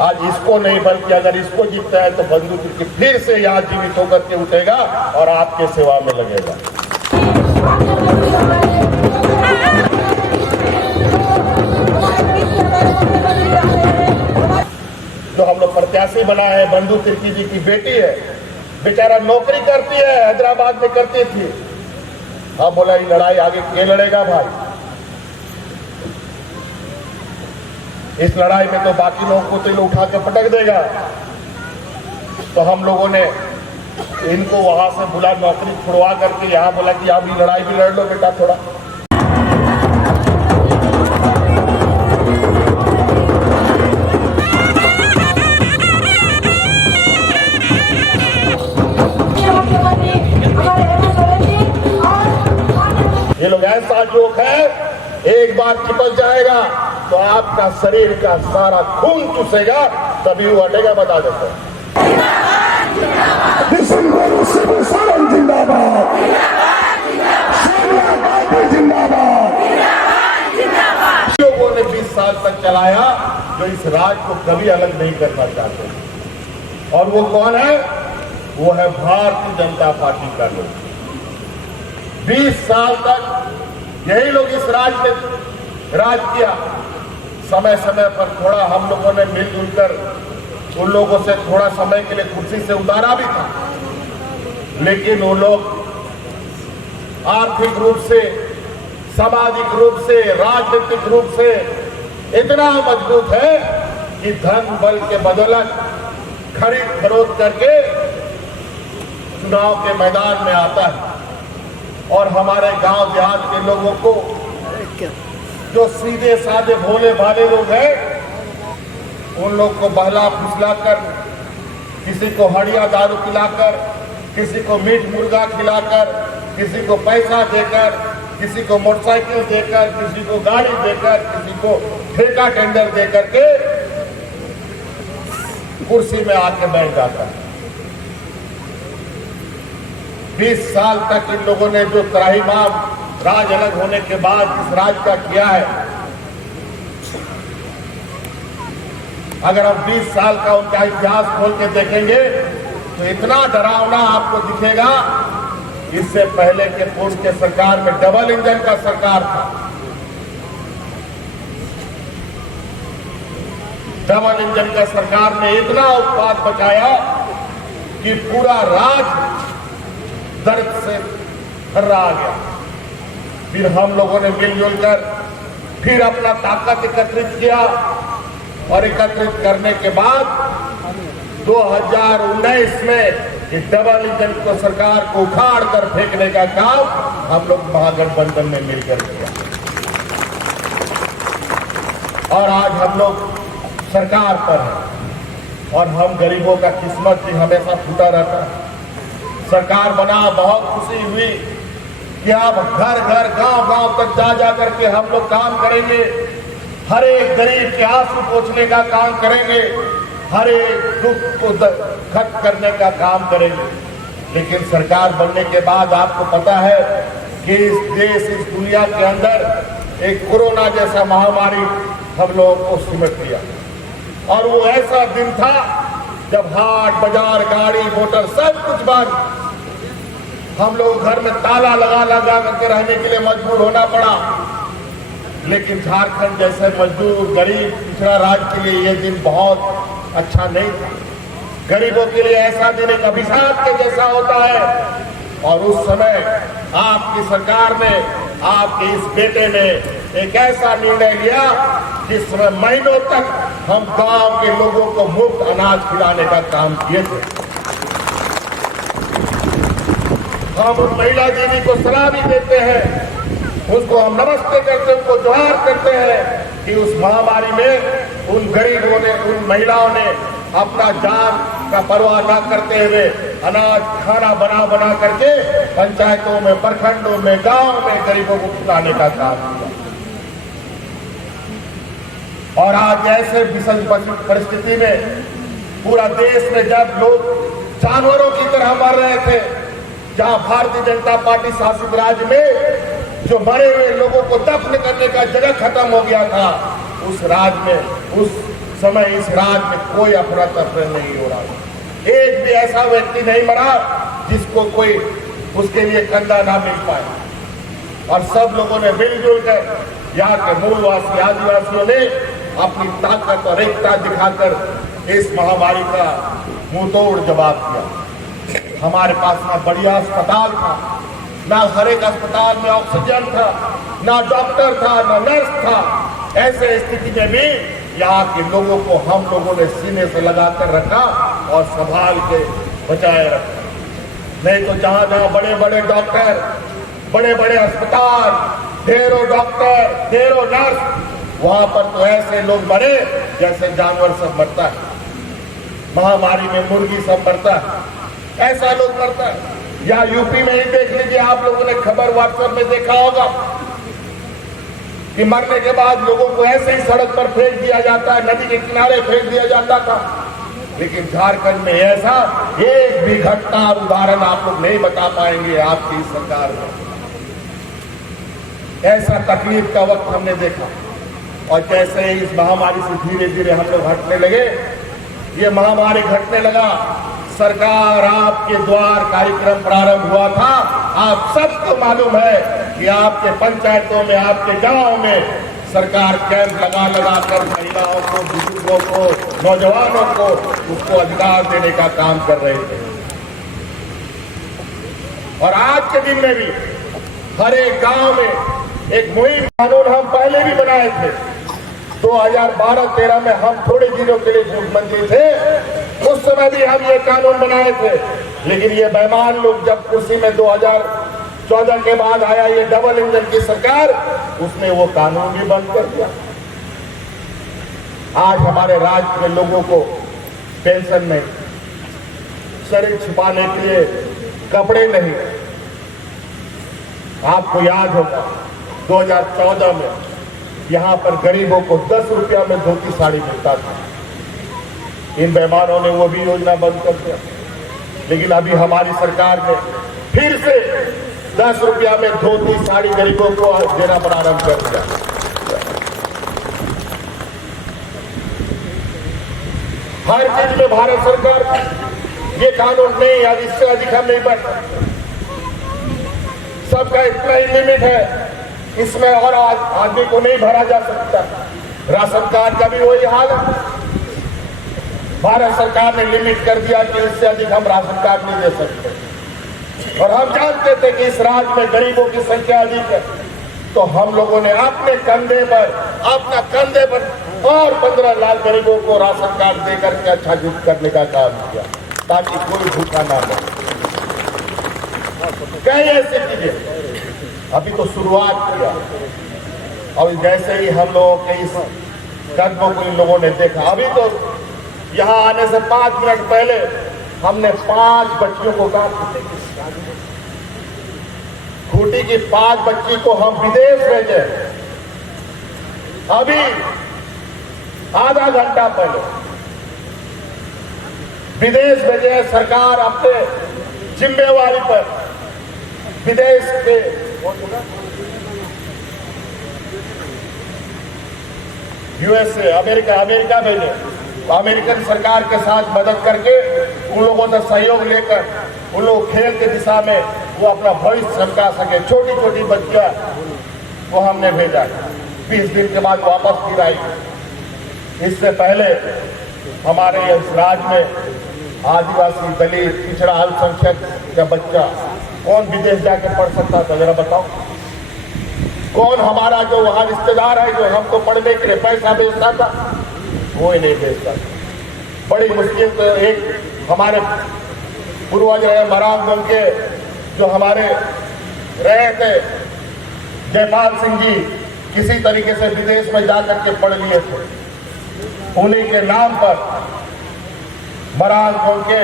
आज इसको नहीं, बल्कि अगर इसको जीतता है तो बंधु तिर्की फिर से यहाँ जीवित होकर के उठेगा और आपके सेवा में लगेगा। जो हम लोग प्रत्याशी बनाए हैं, बंधु तिर्की जी की बेटी है, बेचारा नौकरी करती है, हैदराबाद में करती थी। हाँ, बोला ये लड़ाई आगे के लड़ेगा भाई, इस लड़ाई में तो बाकी लोगों को तो उठा के पटक देगा। तो हम लोगों ने इनको वहां से बुला, नौकरी छुड़वा करके यहाँ बोला कि आप भी लड़ाई भी लड़ लो बेटा थोड़ा। ये लोग ऐसा जोक है, एक बार चिपक जाएगा तो आपका शरीर का सारा खून चूसेगा, तभी वो हटेगा। बता देते हैं लोगों ने 20 साल तक चलाया, जो इस राज को कभी अलग नहीं करना चाहते। और वो कौन है? वो है भारतीय जनता पार्टी का लोग। 20 साल तक यही लोग इस राज में राज किया। समय समय पर थोड़ा हम लोगों ने मिलजुल कर उन लोगों से थोड़ा समय के लिए कुर्सी से उतारा भी था, लेकिन वो लोग आर्थिक रूप से, सामाजिक रूप से, राजनीतिक रूप से इतना मजबूत है कि धन बल के बदौलत खरीद फरोख्त करके चुनाव के मैदान में आता है। और हमारे गांव देहात के लोगों को, जो सीधे साधे भोले भाले लोग हैं, उन लोग को बहला फुसलाकर, किसी को हड़िया दारू पिलाकर, किसी को मीट मुर्गा खिलाकर, किसी को पैसा देकर, किसी को मोटरसाइकिल देकर, किसी को गाड़ी देकर, किसी को ठेका टेंडर देकर के कुर्सी में आके बैठ जाता है। 20 साल तक इन लोगों ने जो त्राहिमाम राज अलग होने के बाद इस राज का किया है, अगर हम 20 साल का उनका इतिहास खोल के देखेंगे तो इतना डरावना आपको दिखेगा। इससे पहले के पूर्व के सरकार में डबल इंजन का सरकार था। डबल इंजन का सरकार ने इतना उत्पाद बचाया कि पूरा राज दर्द से थर्रा गया। फिर हम लोगों ने मिलजुल कर फिर अपना ताकत एकत्रित किया और एकत्रित करने के बाद 2019 में इस डबल इंजन को सरकार को उखाड़ कर फेंकने का काम हम लोग महागठबंधन में मिलकर किया। और आज हम लोग सरकार पर हैं और हम गरीबों का किस्मत भी हमेशा फूटा रहता है। सरकार बना, बहुत खुशी हुई कि अब घर घर गांव गांव तक जा जा करके हम लोग काम करेंगे, हर एक गरीब के आंसू पोंछने का काम करेंगे, हर एक दुख को खत्म करने का काम करेंगे। लेकिन सरकार बनने के बाद आपको पता है कि इस देश, इस दुनिया के अंदर एक कोरोना जैसा महामारी हम लोगों को सिमट लिया। और वो ऐसा दिन था जब हाट बाजार, गाड़ी मोटर सब कुछ बंद, हम लोग घर में ताला लगा लगा करके रहने के लिए मजबूर होना पड़ा। लेकिन झारखंड जैसे मजदूर, गरीब, पिछड़ा राज्य के लिए ये दिन बहुत अच्छा नहीं था। गरीबों के लिए ऐसा दिन एक अभिशाप के जैसा होता है। और उस समय आपकी सरकार ने, आपके इस बेटे ने एक ऐसा निर्णय लिया जिसमें महीनों तक हम गांव के लोगों को मुफ्त अनाज खिलाने का काम किए थे। हम उस महिला दीदी को सलाह भी देते हैं, उसको हम नमस्ते करते, उनको जोहार करते हैं कि उस महामारी में उन गरीबों ने, उन महिलाओं ने अपना जान का परवाह न करते हुए अनाज खाना बना बना करके पंचायतों में, प्रखंडों में, गांव में गरीबों को खिलाने का काम किया। और आज ऐसे विषम परिस्थिति में पूरा देश में जब लोग जानवरों की तरह मर रहे थे, जहां भारतीय जनता पार्टी शासित राज्य में जो मरे हुए लोगों को दफन करने का जगह खत्म हो गया था, उस राज्य में, उस समय इस राज्य में कोई अफरा तफरा नहीं हो रहा। एक भी ऐसा व्यक्ति नहीं मरा जिसको कोई उसके लिए कंधा ना मिल पाए, और सब लोगों ने मिलजुल कर, यहाँ के मूलवासी आदिवासियों ने अपनी ताकत और एकता दिखाकर इस महामारी का मुंहतोड़ जवाब दिया। हमारे पास ना बढ़िया अस्पताल था, ना हर एक अस्पताल में ऑक्सीजन था, ना डॉक्टर था, ना नर्स था। ऐसे स्थिति में भी यहाँ के लोगों को हम लोगों ने सीने से लगाकर रखा और संभाल के बचाए रखा। नहीं तो जहां जहां बड़े बड़े डॉक्टर, बड़े बड़े अस्पताल, ढेरों डॉक्टर, ढेरों नर्स, वहां पर तो ऐसे लोग मरे जैसे जानवर सब मरता है। महामारी में मुर्गी सब मरता है, ऐसा लोग मरता है। या यूपी में ही देख लीजिए, आप लोगों ने खबर व्हाट्सएप में देखा होगा कि मरने के बाद लोगों को ऐसे ही सड़क पर फेंक दिया जाता है, नदी के किनारे फेंक दिया जाता था। लेकिन झारखंड में ऐसा एक भी घटना और उदाहरण आप लोग नहीं बता पाएंगे आपकी सरकार में। ऐसा तकलीफ का वक्त हमने देखा, और जैसे ही इस महामारी से धीरे धीरे हम लोग हटने लगे, ये महामारी घटने लगा, सरकार आपके द्वार कार्यक्रम प्रारंभ हुआ था। आप सबको मालूम है कि आपके पंचायतों में, आपके गांव में सरकार कैंप लगा कर महिलाओं को, बुजुर्गों को, नौजवानों को उसको अधिकार देने का काम कर रहे थे। और आज के दिन में भी हर एक गांव में एक मुहिम, कानून हम पहले भी बनाए थे। 2012-13 में हम थोड़े दिनों के लिए मुख्यमंत्री थे, उस समय भी हम ये कानून बनाए थे। लेकिन ये बेईमान लोग जब कुर्सी में 2014 के बाद आया ये डबल इंजन की सरकार, उसने वो कानून भी बंद कर दिया। आज हमारे राज्य के लोगों को पेंशन नहीं, शरीर छुपाने के लिए कपड़े नहीं। आपको याद होगा 2014 में यहाँ पर गरीबों को 10 रुपया में धोती साड़ी मिलता था। इन बेईमानों ने वो भी योजना बंद कर दिया। लेकिन अभी हमारी सरकार ने फिर से 10 रुपया में धोती साड़ी गरीबों को देना प्रारंभ कर दिया। हर चीज में भारत सरकार ये कानून नहीं, अब इससे अधिक हम नहीं बढ़ सकते। सबका इतना ही लिमिट है, इसमें और आदमी को नहीं भरा जा सकता। राशन कार्ड का भी वही हाल है। भारत सरकार ने लिमिट कर दिया कि इससे अधिक हम राशन कार्ड नहीं दे सकते। और हम जानते थे कि इस राज्य में गरीबों की संख्या अधिक है, तो हम लोगों ने अपने कंधे पर और 15 लाख गरीबों को राशन कार्ड देकर के आच्छादित करने का काम किया, ताकि कोई भूखा ना मरे। कई ऐसी चीजें अभी तो शुरुआत किया, और जैसे ही हम लोगों के इस कदमों को इन लोगों ने देखा, अभी तो यहाँ आने से 5 मिनट पहले हमने 5 बच्चियों को कहा, खूंटी की 5 बच्ची को हम विदेश भेजे। अभी आधा घंटा पहले विदेश भेजे। सरकार अपने जिम्मेवारी पर विदेश के यूएसए, अमेरिका भेजे। अमेरिकन सरकार के साथ मदद करके उन लोगों से सहयोग लेकर उन लोग खेल के दिशा में वो अपना भविष्य चमका सके। छोटी छोटी बच्चियां को हमने भेजा, 20 दिन के बाद वापस फिर आई। इससे पहले हमारे इस राज्य में आदिवासी, दलित, पिछड़ा, अल्पसंख्यक का बच्चा कौन विदेश जाके पढ़ सकता था, जरा बताओ। कौन हमारा जो वहां रिश्तेदार है जो हमको पढ़ने के लिए पैसा भेजता था, वो ही नहीं भेजता। बड़ी मुश्किल से एक हमारे पूर्वज रहे मरांगगंज के, जो हमारे रहे थे जयपाल सिंह जी, किसी तरीके से विदेश में जाकर के पढ़ लिए थे। उन्हीं के नाम पर मरांगगंज के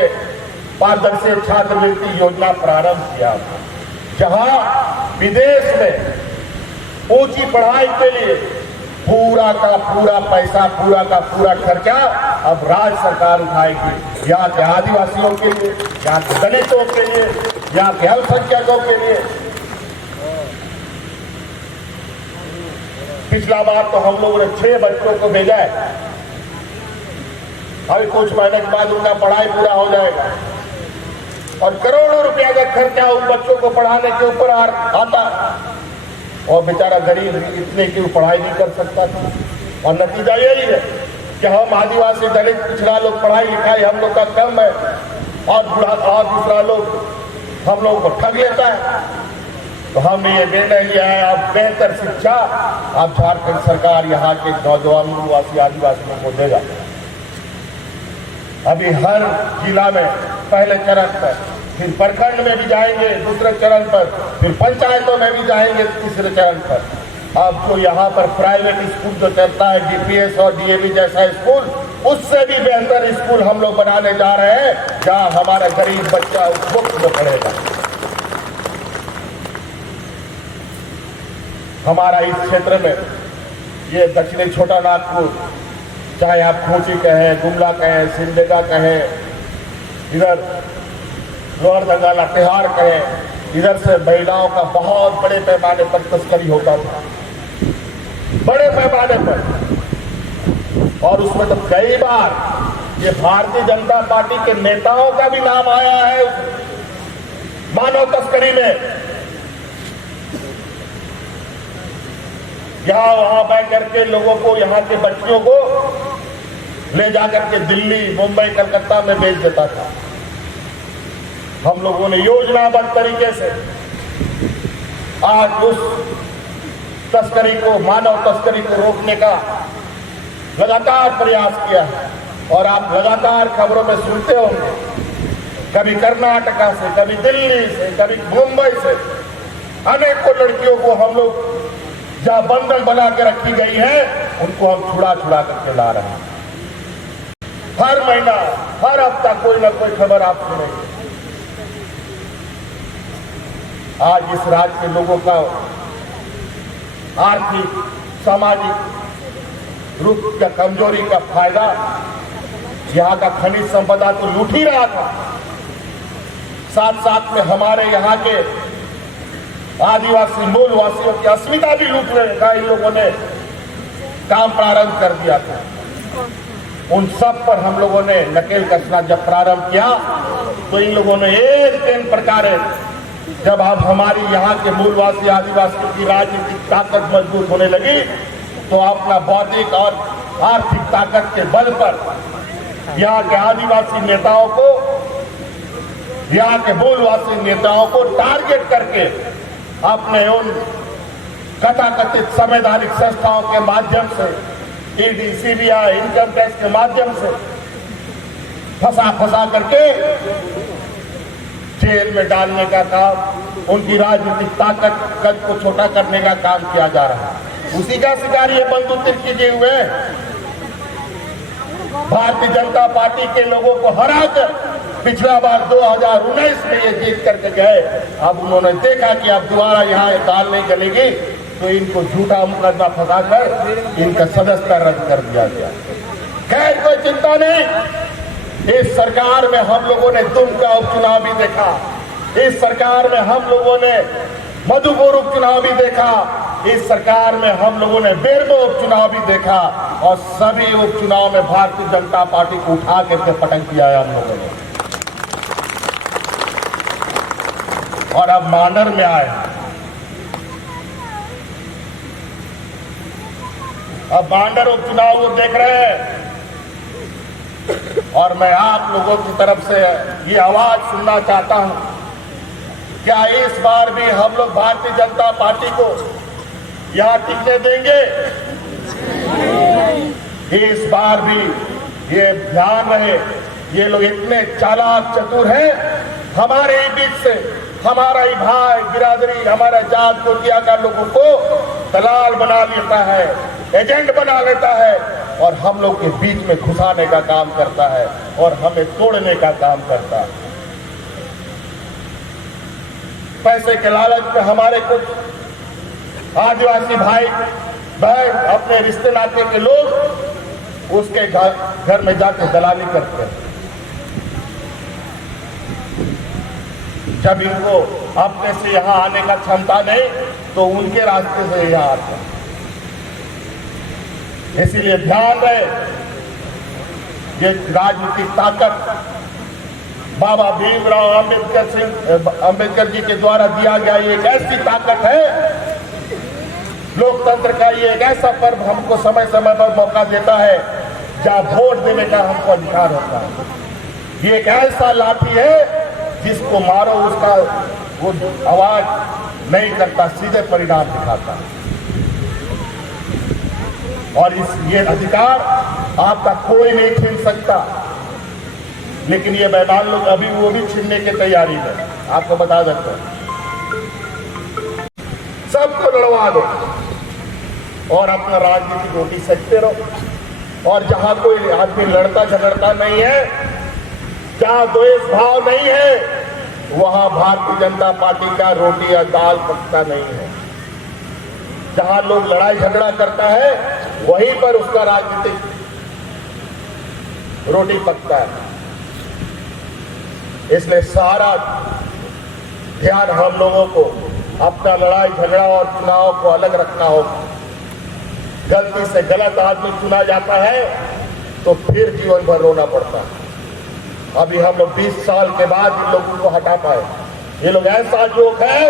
पारदर्शी छात्रवृत्ति योजना प्रारंभ किया, जहां विदेश में ऊंची पढ़ाई के लिए पूरा का पूरा पैसा, पूरा का पूरा खर्चा अब राज्य सरकार उठाएगी। यहाँ के आदिवासियों के लिए, यहाँ के दलितों के लिए, यहाँ के अल्पसंख्यकों के लिए। पिछला बार तो हम लोगों ने 6 बच्चों को भेजा है अभी कुछ महीने के बाद उनका पढ़ाई पूरा हो जाएगा और करोड़ों रुपया का खर्चा उन बच्चों को पढ़ाने के ऊपर आता, और बेचारा गरीब इतने की पढ़ाई नहीं कर सकता था। और नतीजा यही है कि हम आदिवासी दलित पिछड़ा लोग पढ़ाई लिखाई हम लोग का कम है, और दूसरा लोग हम लोगों को ठग लेता है। तो हम ये निर्णय लिया है, अब बेहतर शिक्षा अब झारखंड सरकार यहाँ के नौजवान मूलवासी आदिवासियों को देगा। अभी हर जिला में पहले चरण पर, फिर प्रखंड में भी जाएंगे दूसरे चरण पर, फिर पंचायतों में भी जाएंगे तीसरे चरण पर। अब तो यहाँ पर प्राइवेट स्कूल जो चलता है, डीपीएस और डीएवी जैसा स्कूल, उससे भी बेहतर स्कूल हम लोग बनाने जा रहे हैं, जहाँ हमारा गरीब बच्चा मुफ्त में पढ़ेगा। हमारा इस क्षेत्र में ये दक्षिणी छोटा नागपुर, चाहे आप खूंची कहें, गुमला कहें, सिमडेगा कहें, इधर लोअर दंगा लातेहार कहें, इधर से महिलाओं का बहुत बड़े पैमाने पर तस्करी होता था, बड़े पैमाने पर। और उसमें तो कई बार ये भारतीय जनता पार्टी के नेताओं का भी नाम आया है मानव तस्करी में। यहाँ वहां बैठ करके लोगों को, यहाँ के बच्चियों को ले जाकर के दिल्ली, मुंबई, कलकत्ता में भेज देता था। हम लोगों ने योजनाबद्ध तरीके से आज उस तस्करी को, मानव तस्करी को रोकने का लगातार प्रयास किया है। और आप लगातार खबरों में सुनते होंगे, कभी कर्नाटका से, कभी दिल्ली से, कभी मुंबई से अनेकों लड़कियों को हम लोग जहां बंधक बना के रखी गई है, उनको हम छुड़ा करके ला रहे हैं। हर महीना, हर हफ्ता कोई ना कोई खबर आप सुनेंगे। आज इस राज्य के लोगों का आर्थिक, सामाजिक रूप का कमजोरी का फायदा यहाँ का खनिज संपदा तो लूट ही रहा था, साथ साथ में हमारे यहाँ के आदिवासी मूलवासियों की अस्मिता भी लूटने का इन लोगों ने काम प्रारंभ कर दिया था। उन सब पर हम लोगों ने नकेल कसना जब प्रारंभ किया, तो इन लोगों ने एक दिन प्रकार, जब अब हमारी यहाँ के मूलवासी आदिवासियों की राजनीतिक ताकत मजबूत होने लगी, तो अपना बौद्धिक और आर्थिक ताकत के बल पर यहाँ के आदिवासी नेताओं को, यहाँ के मूलवासी नेताओं को टारगेट करके अपने उन कथाकथित संवैधानिक संस्थाओं के माध्यम से, ईडी, सीबीआई, इनकम टैक्स के माध्यम से फंसा करके जेल में डालने का काम, उनकी राजनीतिक ताकत कद को छोटा करने का काम किया जा रहा है। उसी का शिकार ये बंधु तिर्की जी हुए। भारतीय जनता पार्टी के लोगों को हराकर पिछला बार 2019 में ये जीत करके गए। अब उन्होंने देखा कि अब दोबारा यहाँ दाल नहीं चलेगी, तो इनको झूठा मुकदमा फंसाकर इनका सदस्यता रद्द कर दिया गया। खैर, कोई चिंता नहीं, इस सरकार में हम लोगों ने दुमका उपचुनाव भी देखा, इस सरकार में हम लोगों ने मधुपुर उपचुनाव भी देखा, इस सरकार में हम लोगों ने बेरमो उपचुनाव भी देखा, और सभी उपचुनाव में भारतीय जनता पार्टी को उठा करके पटक दिया है हम लोगों ने। और अब मांडर में आए, अब मांडर उपचुनाव वो देख रहे हैं, और मैं आप लोगों की तरफ से ये आवाज सुनना चाहता हूं, क्या इस बार भी हम लोग भारतीय जनता पार्टी को यहां टिकने देंगे? इस बार भी ये ध्यान रहे, ये लोग इतने चालाक चतुर हैं, हमारे ही बीच से हमारा ही भाई बिरादरी, हमारा जात कोटिया का लोगों को दलाल बना लेता है, एजेंट बना लेता है, और हम लोग के बीच में घुसाने का काम करता है और हमें तोड़ने का काम करता है। पैसे के लालच में हमारे कुछ आदिवासी भाई बहन, अपने रिश्ते नाते के लोग उसके घर में जाके दलाली करते हैं। जब इनको अपने से यहाँ आने का क्षमता नहीं, तो उनके रास्ते से यहाँ आते हैं। इसीलिए ध्यान रहे, ये राजनीतिक ताकत बाबा भीमराव अंबेडकर जी के द्वारा दिया गया ये एक ऐसी ताकत है। लोकतंत्र का ये एक ऐसा पर्व हमको समय समय पर मौका देता है जहां वोट देने का हमको अधिकार होता है। ये एक ऐसा लाठी है जिसको मारो उसका वो आवाज नहीं करता, सीधे परिणाम दिखाता। और ये अधिकार आपका कोई नहीं छीन सकता, लेकिन ये मैदान लोग अभी वो भी छीनने की तैयारी में, आपको बता देते हैं। सबको लड़वा दो और अपना राजनीतिक रोटी सकते रहो। और जहां कोई आदमी लड़ता झगड़ता नहीं है, जहां द्वेष भाव नहीं है, वहां भारतीय जनता पार्टी का रोटी या दाल पकता नहीं है। जहां लोग लड़ाई झगड़ा करता है वहीं पर उसका राजनीतिक रोटी पकता है। इसलिए सारा ध्यान हम लोगों को अपना लड़ाई झगड़ा और चुनाव को अलग रखना होगा। गलती से गलत आदमी चुना जाता है तो फिर जीवन भर रोना पड़ता है। अभी हम लोग 20 साल के बाद इन लोगों को हटा पाए। ये लोग ऐसा जोक है,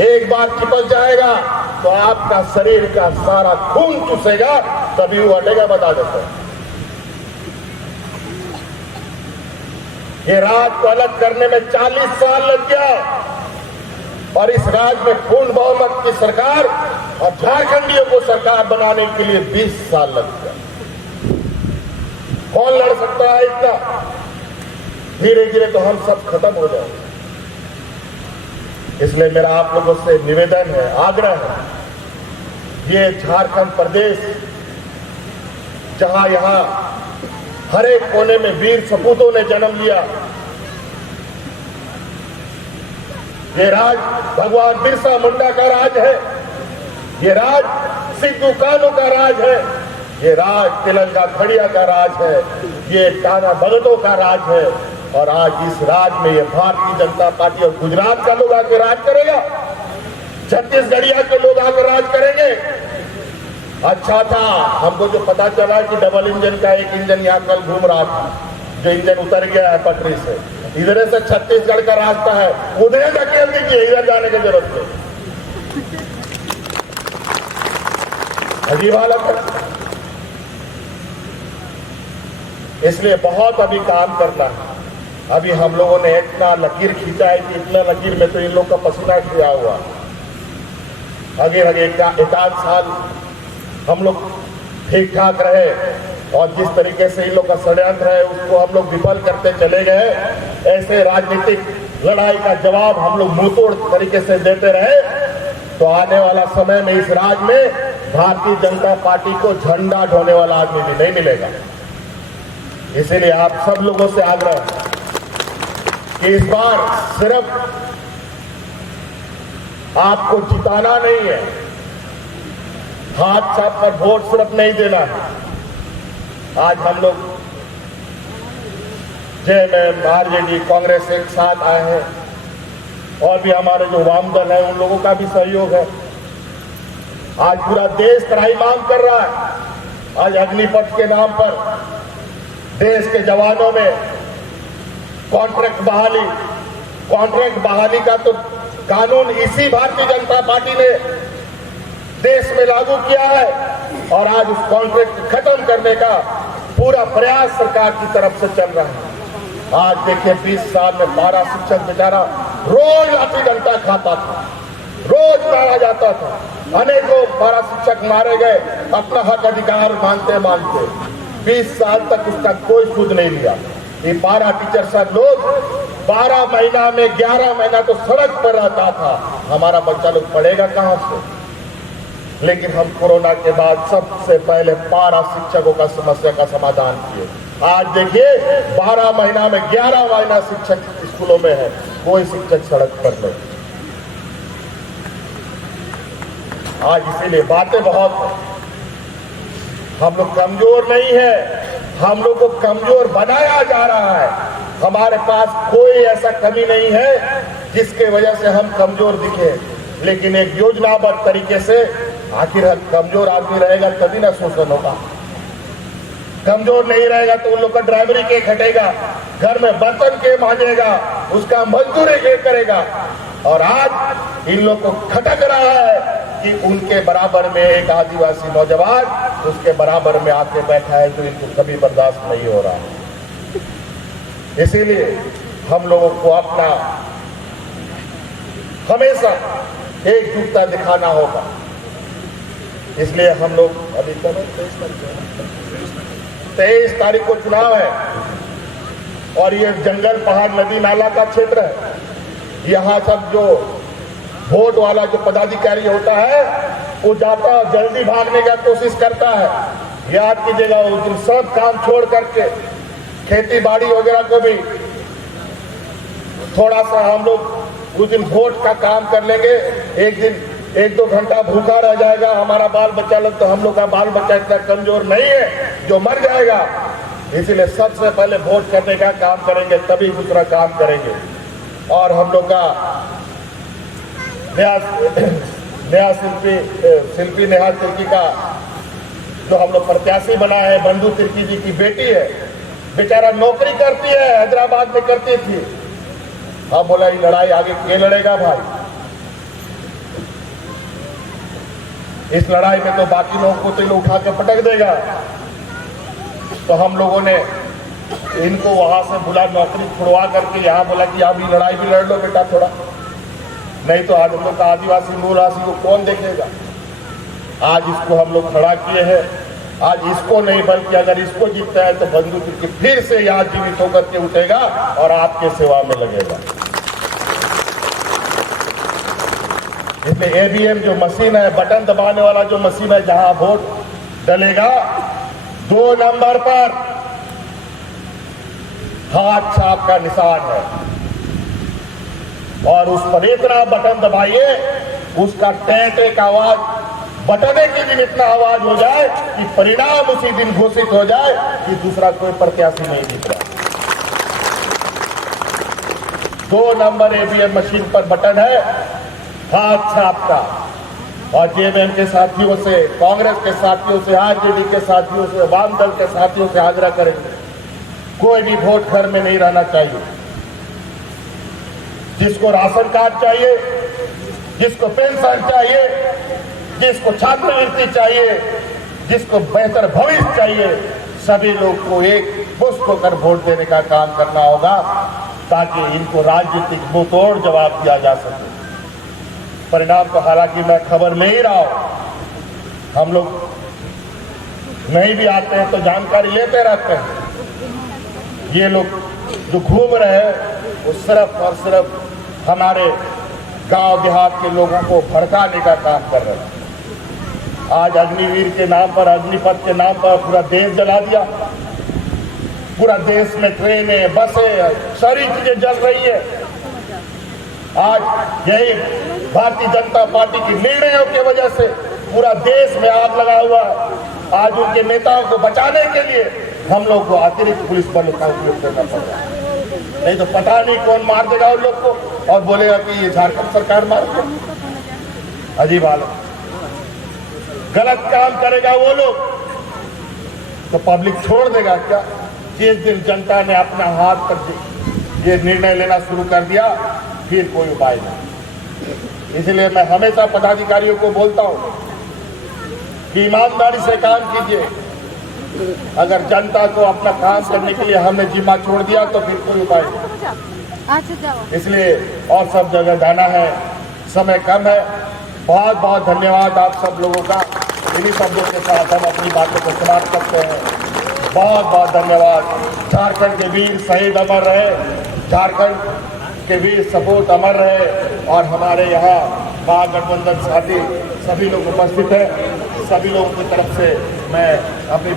एक बार चिपक जाएगा तो आपका शरीर का सारा खून चूसेगा, तभी वो हटेगा, बता देते हैं। ये राज को अलग करने में 40 साल लग गया और इस राज्य में पूर्ण बहुमत की सरकार और झारखंडियों को सरकार बनाने के लिए 20 साल लग गया। कौन लड़ सकता है इतना? धीरे धीरे तो हम सब खत्म हो जाएंगे। इसलिए मेरा आप लोगों से निवेदन है, आग्रह है, ये झारखंड प्रदेश जहां यहां हर एक कोने में वीर सपूतों ने जन्म लिया, ये राज भगवान बिरसा मुंडा का राज है, ये राज सिद्धू कानू का राज है, ये राज तिलंगा खड़िया का राज है, ये टाना भगतों का राज है। और आज इस राज में ये भारतीय जनता पार्टी और गुजरात का लोग आकर राज करेगा, छत्तीसगढ़िया के लोग आकर राज करेंगे। अच्छा था हमको जो पता चला कि डबल इंजन का एक इंजन यहाँ कल घूम रहा था, जो इंजन उतर गया है पटरी से, इधर से छत्तीसगढ़ का रास्ता है, उधर धकेल दीजिए, इधर जाने की जरूरत नहीं। अजीब हालत है। इसलिए बहुत अभी काम करना है। अभी हम लोगों ने इतना लकीर खींचा है कि इतना लकीर में तो इन लोग का पसीना छुआ हुआ। आगे एक आध साल हम लोग ठीक ठाक रहे और जिस तरीके से इन लोग का षड्यंत्र है उसको हम लोग विफल करते चले गए। ऐसे राजनीतिक लड़ाई का जवाब हम लोग मुंहतोड़ तरीके से देते रहे तो आने वाला समय में इस राज्य में भारतीय जनता पार्टी को झंडा ढोने वाला आदमी भी नहीं मिलेगा। इसीलिए आप सब लोगों से आग्रह है कि इस बार सिर्फ आपको जिताना नहीं है, हाथ छाप पर वोट सिर्फ नहीं देना है। आज हम लोग जेएमएम, आरजेडी, कांग्रेस एक साथ आए हैं और भी हमारे जो वाम दल है उन लोगों का भी सहयोग है। आज पूरा देश त्राही मांग कर रहा है। आज अग्निपथ के नाम पर देश के जवानों में कॉन्ट्रैक्ट बहाली का तो कानून इसी भारतीय जनता पार्टी ने देश में लागू किया है और आज उस कॉन्ट्रैक्ट खत्म करने का पूरा प्रयास सरकार की तरफ से चल रहा है। आज देखिए 20 साल में 12 शिक्षक बेचारा रोज लाठी डंडा खाता था, रोज मारा जाता था, अनेकों 12 शिक्षक मारे गए अपना हक अधिकार मांगते 20 साल तक उसका कोई सुध नहीं लिया। ये 12 टीचर सब लोग 12 महीना में 11 महीना तो सड़क पर रहता था। हमारा बच्चा लोग पढ़ेगा कहां से? लेकिन हम कोरोना के बाद सबसे पहले 12 शिक्षकों का समस्या का समाधान किए। आज देखिए 12 महीना में 11 महीना शिक्षक स्कूलों में है, कोई शिक्षक सड़क पर नहीं। आज इसीलिए बातें बहुत हैं। हम लोग कमजोर नहीं है, हम लोग को कमजोर बनाया जा रहा है। हमारे पास कोई ऐसा कमी नहीं है जिसके वजह से हम कमजोर दिखे, लेकिन एक योजनाबद्ध तरीके से आखिर कमजोर आदमी रहेगा तभी ना शोषण होगा। कमजोर नहीं रहेगा तो उन लोग का ड्राइवरी के खटेगा, घर में बर्तन के मांजेगा, उसका मजदूरी के करेगा। और आज इन लोग को खटक रहा है कि उनके बराबर में एक आदिवासी नौजवान उसके बराबर में आके बैठा है, जो इनको कभी बर्दाश्त नहीं हो रहा। इसीलिए हम लोगों को अपना हमेशा एकजुटता दिखाना होगा। इसलिए हम लोग अभी 23 तारीख को चुनाव है और ये जंगल, पहाड़, नदी, नाला का क्षेत्र है। यहाँ सब जो वोट वाला जो पदाधिकारी होता है वो जाता जल्दी भागने का कोशिश करता है। याद कीजिएगा, उस दिन सब काम छोड़ करके खेती बाड़ी वगैरह को भी थोड़ा सा हम लोग उस दिन वोट का काम कर लेंगे। एक दिन 1-2 घंटा भूखा रह जाएगा हमारा बाल बच्चा लोग, तो हम लोग का बाल बच्चा इतना कमजोर नहीं है जो मर जाएगा। इसीलिए सबसे पहले वोट करने का काम करेंगे, तभी दूसरा काम करेंगे। और हम लोग का नया शिल्पी नेहा तिर्की का जो हम लोग प्रत्याशी बना है, बंधु तिर्की जी की बेटी है, बेचारा नौकरी करती है, हैदराबाद में करती थी। अब बोला ये लड़ाई आगे के लड़ेगा भाई, इस लड़ाई में तो बाकी लोगों को तो उठा के पटक देगा। तो हम लोगों ने इनको वहां से बुला, नौकरी छुड़वा करके यहाँ बोला कि आप ये लड़ाई भी लड़ लो बेटा थोड़ा, नहीं तो आज हम लोग का आदिवासी मूलवासी को कौन देखेगा। आज इसको हम लोग खड़ा किए हैं। आज इसको नहीं बल्कि अगर इसको जीतता है तो बंधु तिर्की फिर से यहाँ जीवित होकर के उठेगा और आपके सेवा में लगेगा। इसलिए ईवीएम जो मशीन है, बटन दबाने वाला जो मशीन है, जहां वोट डलेगा 2 नंबर पर हाथ छाप का निशान है और उस पर इतना बटन दबाइए उसका टैंटे का आवाज, बटने की भी इतना आवाज हो जाए कि परिणाम उसी दिन घोषित हो जाए कि दूसरा कोई प्रत्याशी नहीं दिख रहा। 2 नंबर ईवीएम मशीन पर बटन है, हाथ छाप का। और जेएमएम के साथियों से, कांग्रेस के साथियों से, आरजेडी के साथियों से, वाम दल के साथियों से आग्रह करेंगे, कोई भी वोट घर में नहीं रहना चाहिए। जिसको राशन कार्ड चाहिए, जिसको पेंशन चाहिए, जिसको छात्रवृत्ति चाहिए, जिसको बेहतर भविष्य चाहिए, सभी लोग को एक मुश्त होकर वोट देने का काम करना होगा ताकि इनको राजनीतिक मुंहतोड़ जवाब दिया जा सके। परिणाम को हालांकि मैं खबर ले ही रहा हूं, हम लोग नहीं भी आते हैं तो जानकारी लेते रहते हैं। ये लोग जो घूम रहे हैं वो सिर्फ और सिर्फ हमारे गांव देहात के लोगों को भड़काने का काम कर रहे हैं। आज अग्निवीर के नाम पर, अग्निपथ के नाम पर पूरा देश जला दिया। पूरा देश में ट्रेनें, बसें, सारी चीजें जल रही है। आज यही भारतीय जनता पार्टी की निर्णयों की वजह से पूरा देश में आग लगा हुआ है। आज उनके नेताओं को बचाने के लिए हम लोग को अतिरिक्त पुलिस बल का उपयोग करना पड़ रहा है, नहीं तो पता नहीं कौन मार देगा उन लोग को और बोलेगा कि ये झारखंड सरकार मार दो। अजीब हालत, गलत काम करेगा वो लोग तो पब्लिक छोड़ देगा क्या? जिस दिन जनता ने अपना हाथ पर ये निर्णय लेना शुरू कर दिया फिर कोई उपाय नहीं। इसलिए मैं हमेशा पदाधिकारियों को बोलता हूं कि ईमानदारी से काम कीजिए। अगर जनता को अपना काम करने के लिए हमने जिम्मा छोड़ दिया तो फिर कोई उपाय नहीं। इसलिए और सब जगह जाना है, समय कम है। बहुत बहुत धन्यवाद आप सब लोगों का। इन्हीं शब्दों के साथ हम अपनी बातों को समाप्त करते हैं। बहुत बहुत धन्यवाद। झारखंड के वीर शहीद अमर रहे, झारखंड के वीर सपूत अमर रहे और हमारे यहाँ महागठबंधन साथी सभी लोग उपस्थित हैं। सभी लोगों की तरफ से मैं अपनी